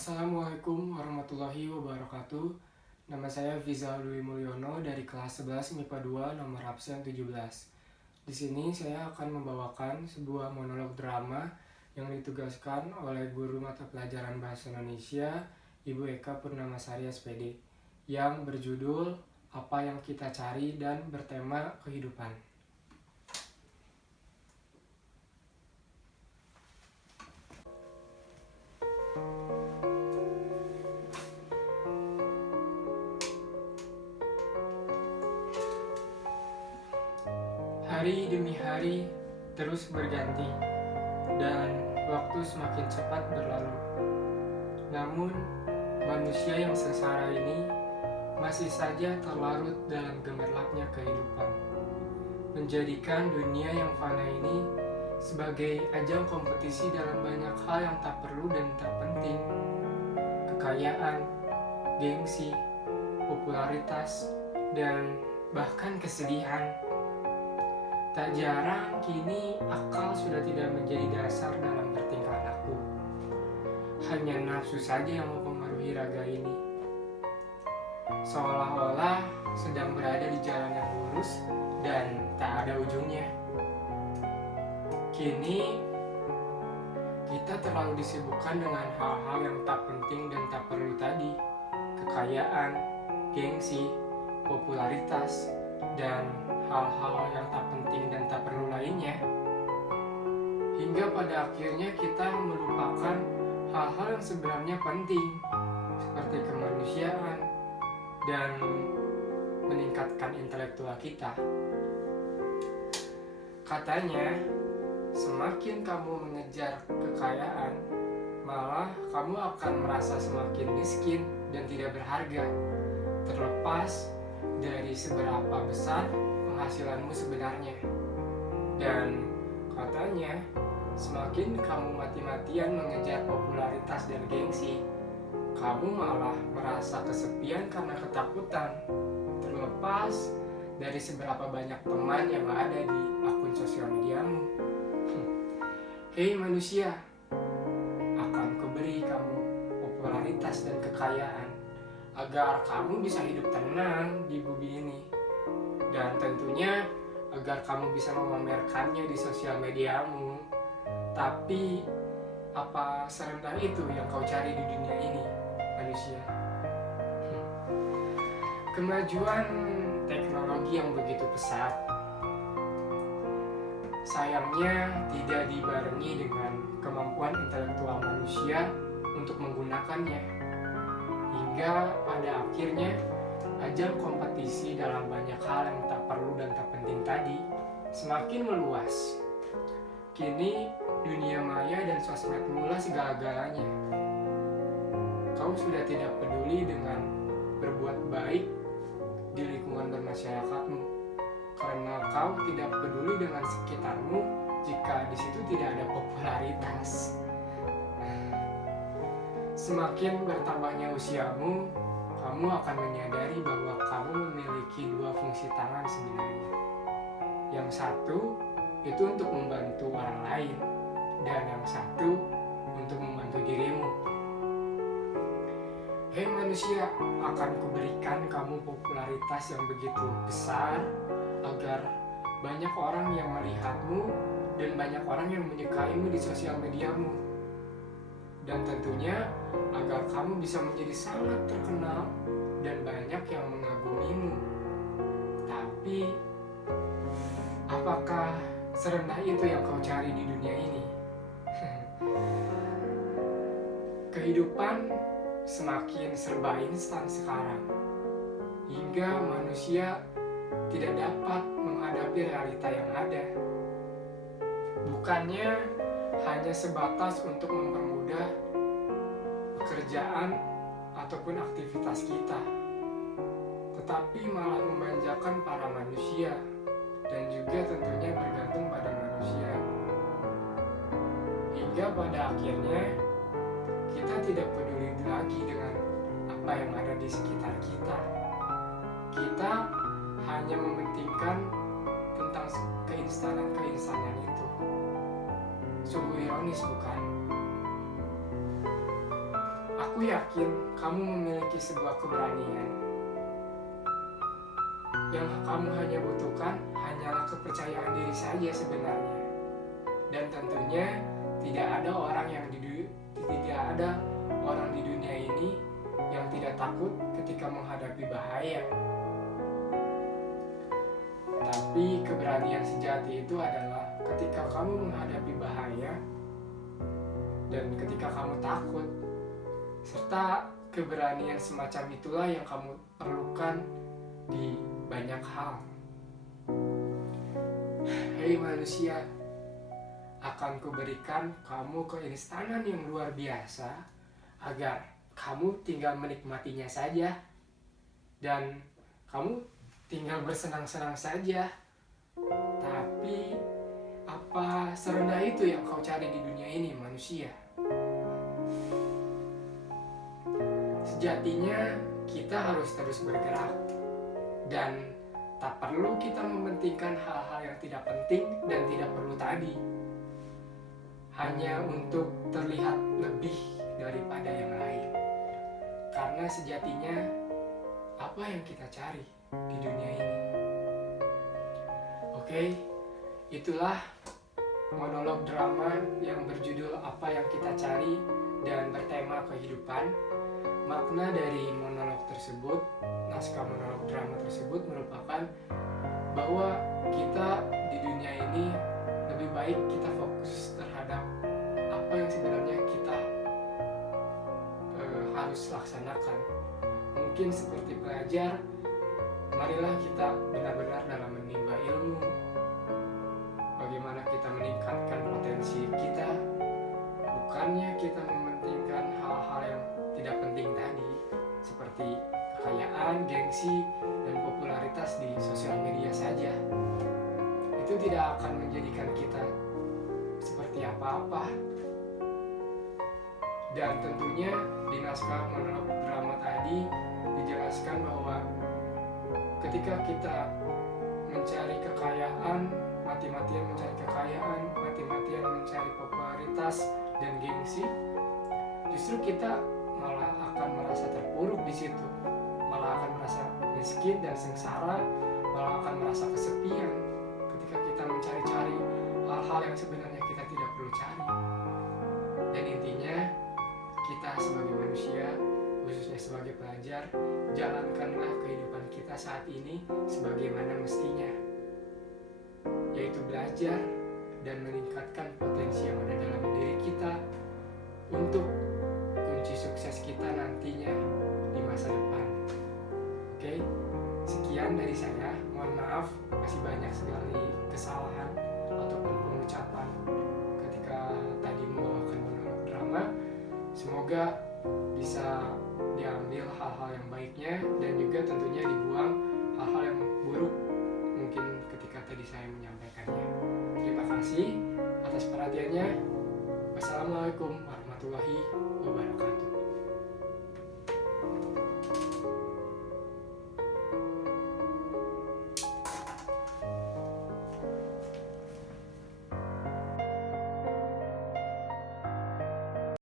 Assalamualaikum warahmatullahi wabarakatuh. Nama saya Fizal Dwi Mulyono dari kelas 11 MIPA 2 nomor absen 17. Di sini saya akan membawakan sebuah monolog drama yang ditugaskan oleh guru mata pelajaran Bahasa Indonesia, Ibu Eka Purnamasari SPD, yang berjudul Apa yang Kita Cari dan bertema kehidupan. Hari demi hari terus berganti, dan waktu semakin cepat berlalu. Namun, manusia yang sengsara ini masih saja terlarut dalam gemerlapnya kehidupan, menjadikan dunia yang fana ini sebagai ajang kompetisi dalam banyak hal yang tak perlu dan tak penting. Kekayaan, gengsi, popularitas, dan bahkan kesedihan. Tak jarang kini akal sudah tidak menjadi dasar dalam bertingkah laku. Hanya nafsu saja yang mempengaruhi raga ini. Seolah-olah sedang berada di jalan yang lurus dan tak ada ujungnya. Kini kita terlalu disibukkan dengan hal-hal yang tak penting dan tak perlu tadi. Kekayaan, gengsi, popularitas, dan hal-hal yang tak penting dan tak perlu lainnya, hingga pada akhirnya kita melupakan hal-hal yang sebenarnya penting, seperti kemanusiaan dan meningkatkan intelektual kita. Katanya, semakin kamu mengejar kekayaan, malah kamu akan merasa semakin miskin dan tidak berharga, terlepas dari seberapa besar penghasilanmu sebenarnya. Dan katanya, semakin kamu mati-matian mengejar popularitas dan gengsi, kamu malah merasa kesepian karena ketakutan, terlepas dari seberapa banyak teman yang ada di akun sosial mediamu. Hei manusia, akan kuberi kamu popularitas dan kekayaan agar kamu bisa hidup tenang di bumi ini, dan tentunya agar kamu bisa memamerkannya di sosial mediamu. Tapi apa serendah itu yang kau cari di dunia ini, manusia? Kemajuan teknologi yang begitu pesat sayangnya tidak dibarengi dengan kemampuan intelektual manusia untuk menggunakannya, hingga pada akhirnya ajang kompetisi dalam banyak hal yang tak perlu dan tak penting tadi semakin meluas. Kini dunia maya dan sosmed mula segala-galanya. Kau sudah tidak peduli dengan berbuat baik di lingkungan bermasyarakatmu, karena kau tidak peduli dengan sekitarmu jika di situ tidak ada popularitas. Semakin bertambahnya usiamu, kamu akan menyadari bahwa kamu memiliki dua fungsi tangan sebenarnya. Yang satu itu untuk membantu orang lain, dan yang satu untuk membantu dirimu. Hei manusia, akan kuberikan kamu popularitas yang begitu besar agar banyak orang yang melihatmu dan banyak orang yang menyukaimu di sosial mediamu. Dan tentunya agar kamu bisa menjadi sangat terkenal dan banyak yang mengagumimu. Tapi apakah serendah itu yang kau cari di dunia ini? Kehidupan semakin serba instan sekarang, hingga manusia tidak dapat menghadapi realita yang ada. Bukannya hanya sebatas untuk mempermudah pekerjaan ataupun aktivitas kita, tetapi malah memanjakan para manusia dan juga tentunya bergantung pada manusia, hingga pada akhirnya kita tidak peduli lagi dengan apa yang ada di sekitar kita. Kita hanya mementingkan tentang keinstanan itu. Sungguh ironis, bukan? Aku yakin kamu memiliki sebuah keberanian. Yang kamu hanya butuhkan hanyalah kepercayaan diri saja sebenarnya. Dan tentunya tidak ada orang di dunia ini yang tidak takut ketika menghadapi bahaya. Tapi keberanian sejati itu adalah ketika kamu menghadapi bahaya dan ketika kamu takut, serta keberanian semacam itulah yang kamu perlukan di banyak hal. Hei manusia, akan kuberikan kamu keinstanan yang luar biasa agar kamu tinggal menikmatinya saja dan kamu tinggal bersenang-senang saja. Tapi apa serendah itu yang kau cari di dunia ini, manusia? Sejatinya kita harus terus bergerak dan tak perlu kita mementingkan hal-hal yang tidak penting dan tidak perlu tadi hanya untuk terlihat lebih daripada yang lain. Karena sejatinya apa yang kita cari di dunia ini? Oke, itulah monolog drama yang berjudul Apa Yang Kita Cari dan bertema kehidupan. Makna dari monolog tersebut, naskah monolog drama tersebut merupakan bahwa kita di dunia ini lebih baik kita fokus terhadap apa yang sebenarnya kita harus laksanakan. Mungkin seperti pelajar, marilah kita benar-benar dalam menimba ilmu, bagaimana kita meningkatkan potensi kita, bukannya kita mementingkan hal-hal yang tidak penting tadi, seperti kekayaan, gengsi, dan popularitas di sosial media saja. Itu tidak akan menjadikan kita seperti apa-apa. Dan tentunya di naskah monolog drama tadi dijelaskan bahwa ketika kita mencari kekayaan, mati-matian mencari kekayaan, mati-matian mencari popularitas dan gengsi, justru kita malah akan merasa terpuruk di situ, malah akan merasa miskin dan sengsara, malah akan merasa kesepian ketika kita mencari-cari hal-hal yang sebenarnya kita tidak perlu cari. Dan intinya, kita sebagai manusia, khususnya sebagai pelajar, jalankanlah kehidupan kita saat ini sebagaimana mestinya, yaitu belajar dan meningkatkan potensi yang ada dalam diri kita untuk kunci sukses kita nantinya di masa depan. Oke, sekian dari saya. Mohon maaf, masih banyak sekali kesalahan ataupun pengucapan ketika tadi membawakan monolog drama. Semoga bisa diambil hal-hal yang baiknya dan juga tentunya dibuang hal-hal yang buruk mungkin ketika tadi saya menyampaikannya. Terima kasih atas perhatiannya. Wassalamualaikum warahmatullahi wabarakatuh.